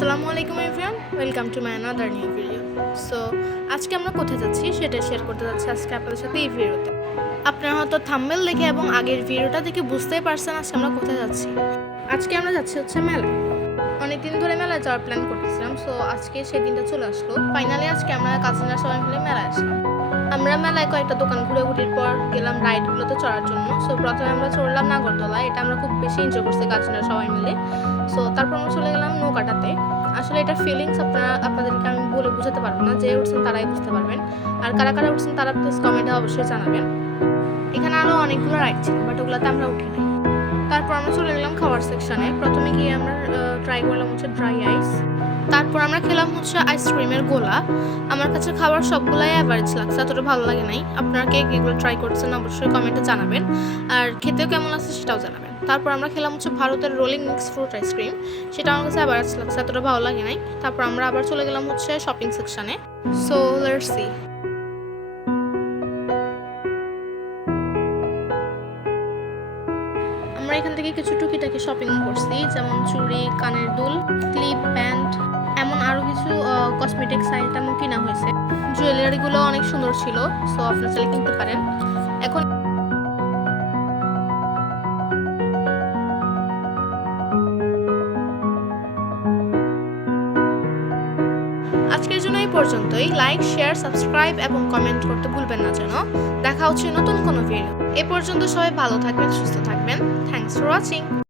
আসসালামু আলাইকুম everyone, welcome to my another new video. So আজকে আমরা কোথায় যাচ্ছি সেটা শেয়ার করতে যাচ্ছি আজকে আপনাদের সাথে এই ভিডিওতে। আপনারা হয়তো থাম্বনেল দেখে এবং আগের ভিডিওটা দেখে বুঝতেই পারছেন আজকে আমরা কোথায় যাচ্ছি। আজকে আমরা যাচ্ছি হচ্ছে মেলায়। অনেকদিন ধরে মেলায় যাওয়ার প্ল্যান করতেছিলাম, সো আজকে সেই দিনটা চলে আসলো। ফাইনালি আজকে আমরা কাজিনরা সবাই মিলে মেলায় আসলাম। আমরা মেলায় কয়েকটা দোকান ঘুরে ঘুরির পর গেলাম রাইডগুলোতে চড়ার জন্য। সো প্রথমে আমরা চড়লাম নাগরদোলায়, এটা আমরা খুব বেশি এনজয় করছি কাজিনরা সবাই মিলে। সো তারপর আমরা চলে গেলাম নৌকাটাতে। আসলে এটার ফিলিংস আপনাদেরকে আমি বলে বুঝাতে পারবো না, যে উঠছেন তারাই বুঝতে পারবেন। আর কারা কারা উঠছেন তারা প্লিজ কমেন্টে অবশ্যই জানাবেন। এখানে আরও অনেকগুলো রাইড ছিল, বাট ওগুলোতে আমরা উঠি নাই। তারপর আমরা চলে গেলাম খাবার সেকশনে। প্রথমে গিয়ে আমরা ট্রাই করলাম হচ্ছে ড্রাই আইস। তারপর আমরা খেলাম হচ্ছে আইসক্রিমের গোলা। আমার কাছে খাবার সবগুলাই অ্যাভারেজ লাগছে, এতটা ভালো লাগে নাই। আপনারা কে এগুলো ট্রাই করছেন অবশ্যই কমেন্টে জানাবেন, আর খেতেও কেমন আছে সেটাও জানাবেন। তারপর আমরা খেলাম হচ্ছে ভারতের রোলিং মিক্স ফ্রুট আইসক্রিম, সেটা আমার কাছে অ্যাভারেজ লাগছে, এতটা ভালো লাগে নাই। তারপর আমরা আবার চলে গেলাম হচ্ছে শপিং সেকশনে। So let's see. আমরা এখান থেকে কিছু টুকিটাকি শপিং করছি, যেমন চুড়ি, কানের দুল, ক্লিপ, প্যান্ট, এমন আরও কিছু কসমেটিক্স আইটেমও কিনা হয়েছে। জুয়েলারিগুলো অনেক সুন্দর ছিল, সো আপনারা চাইলে কিনতে পারেন। এখন আজকের জন্য এই পর্যন্তই। লাইক, শেয়ার, সাবস্ক্রাইব এবং কমেন্ট করতে ভুলবেন না যেন। দেখা হচ্ছে নতুন কোনো ভিডিও। এ পর্যন্ত সবাই ভালো থাকবেন, সুস্থ থাকবেন। Thanks for watching.